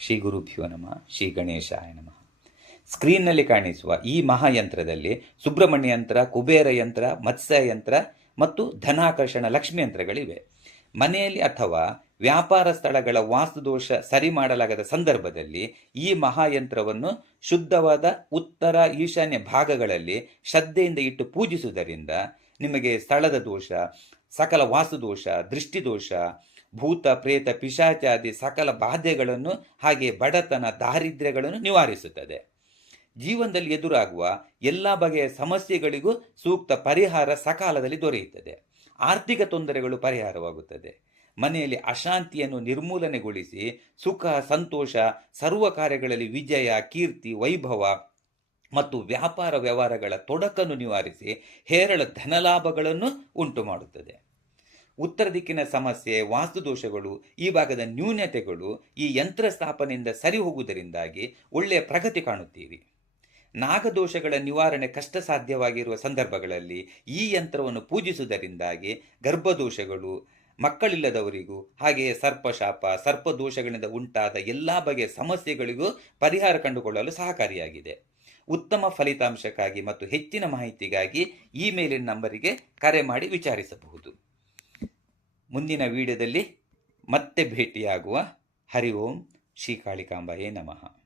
ಶ್ರೀ ಗುರುಭ್ಯೋ ನಮಃ. ಶ್ರೀ ಗಣೇಶಾಯ ನಮಃ. ಸ್ಕ್ರೀನ್ನಲ್ಲಿ ಕಾಣಿಸುವ ಈ ಮಹಾಯಂತ್ರದಲ್ಲಿ ಸುಬ್ರಹ್ಮಣ್ಯ ಯಂತ್ರ, ಕುಬೇರ ಯಂತ್ರ, ಮತ್ಸ್ಯ ಯಂತ್ರ ಮತ್ತು ಧನಾಕರ್ಷಣ ಲಕ್ಷ್ಮಿ ಯಂತ್ರಗಳಿವೆ. ಮನೆಯಲ್ಲಿ ಅಥವಾ ವ್ಯಾಪಾರ ಸ್ಥಳಗಳ ವಾಸ್ತುದೋಷ ಸರಿ ಮಾಡಲಾಗದ ಸಂದರ್ಭದಲ್ಲಿ ಈ ಮಹಾಯಂತ್ರವನ್ನು ಶುದ್ಧವಾದ ಉತ್ತರ ಈಶಾನ್ಯ ಭಾಗಗಳಲ್ಲಿ ಶ್ರದ್ಧೆಯಿಂದ ಇಟ್ಟು ಪೂಜಿಸುವುದರಿಂದ ನಿಮಗೆ ಸ್ಥಳದ ದೋಷ, ಸಕಲ ವಾಸ್ತುದೋಷ, ದೃಷ್ಟಿದೋಷ, ಭೂತ ಪ್ರೇತ ಪಿಶಾಚಾದಿ ಸಕಲ ಬಾಧೆಗಳನ್ನು ಹಾಗೆ ಬಡತನ ದಾರಿದ್ರ್ಯಗಳನ್ನು ನಿವಾರಿಸುತ್ತದೆ. ಜೀವನದಲ್ಲಿ ಎದುರಾಗುವ ಎಲ್ಲ ಬಗೆಯ ಸಮಸ್ಯೆಗಳಿಗೂ ಸೂಕ್ತ ಪರಿಹಾರ ಸಕಾಲದಲ್ಲಿ ದೊರೆಯುತ್ತದೆ. ಆರ್ಥಿಕ ತೊಂದರೆಗಳು ಪರಿಹಾರವಾಗುತ್ತದೆ. ಮನೆಯಲ್ಲಿ ಅಶಾಂತಿಯನ್ನು ನಿರ್ಮೂಲನೆಗೊಳಿಸಿ ಸುಖ ಸಂತೋಷ, ಸರ್ವ ಕಾರ್ಯಗಳಲ್ಲಿ ವಿಜಯ, ಕೀರ್ತಿ, ವೈಭವ ಮತ್ತು ವ್ಯಾಪಾರ ವ್ಯವಹಾರಗಳ ತೊಡಕನ್ನು ನಿವಾರಿಸಿ ಹೇರಳ ಧನಲಾಭಗಳನ್ನು ಉಂಟು ಮಾಡುತ್ತದೆ. ಉತ್ತರ ದಿಕ್ಕಿನ ಸಮಸ್ಯೆ, ವಾಸ್ತುದೋಷಗಳು, ಈ ಭಾಗದ ನ್ಯೂನತೆಗಳು ಈ ಯಂತ್ರ ಸ್ಥಾಪನೆಯಿಂದ ಸರಿ ಹೋಗುವುದರಿಂದಾಗಿ ಒಳ್ಳೆಯ ಪ್ರಗತಿ ಕಾಣುತ್ತೀರಿ. ನಾಗದೋಷಗಳ ನಿವಾರಣೆ ಕಷ್ಟ ಸಾಧ್ಯವಾಗಿರುವ ಸಂದರ್ಭಗಳಲ್ಲಿ ಈ ಯಂತ್ರವನ್ನು ಪೂಜಿಸುವುದರಿಂದಾಗಿ ಗರ್ಭದೋಷಗಳು, ಮಕ್ಕಳಿಲ್ಲದವರಿಗೂ ಹಾಗೆಯೇ ಸರ್ಪಶಾಪ, ಸರ್ಪದೋಷಗಳಿಂದ ಉಂಟಾದ ಎಲ್ಲ ಬಗೆಯ ಸಮಸ್ಯೆಗಳಿಗೂ ಪರಿಹಾರ ಕಂಡುಕೊಳ್ಳಲು ಸಹಕಾರಿಯಾಗಿದೆ. ಉತ್ತಮ ಫಲಿತಾಂಶಕ್ಕಾಗಿ ಮತ್ತು ಹೆಚ್ಚಿನ ಮಾಹಿತಿಗಾಗಿ ಈ ಮೇಲಿನ ನಂಬರಿಗೆ ಕರೆ ಮಾಡಿ ವಿಚಾರಿಸಬಹುದು. ಮುಂದಿನ ವಿಡಿಯೋದಲ್ಲಿ ಮತ್ತೆ ಭೇಟಿಯಾಗುವ. ಹರಿ ಓಂ. ಶ್ರೀ ಕಾಳಿಕಾಂಬಾಯೇ ನಮಃ.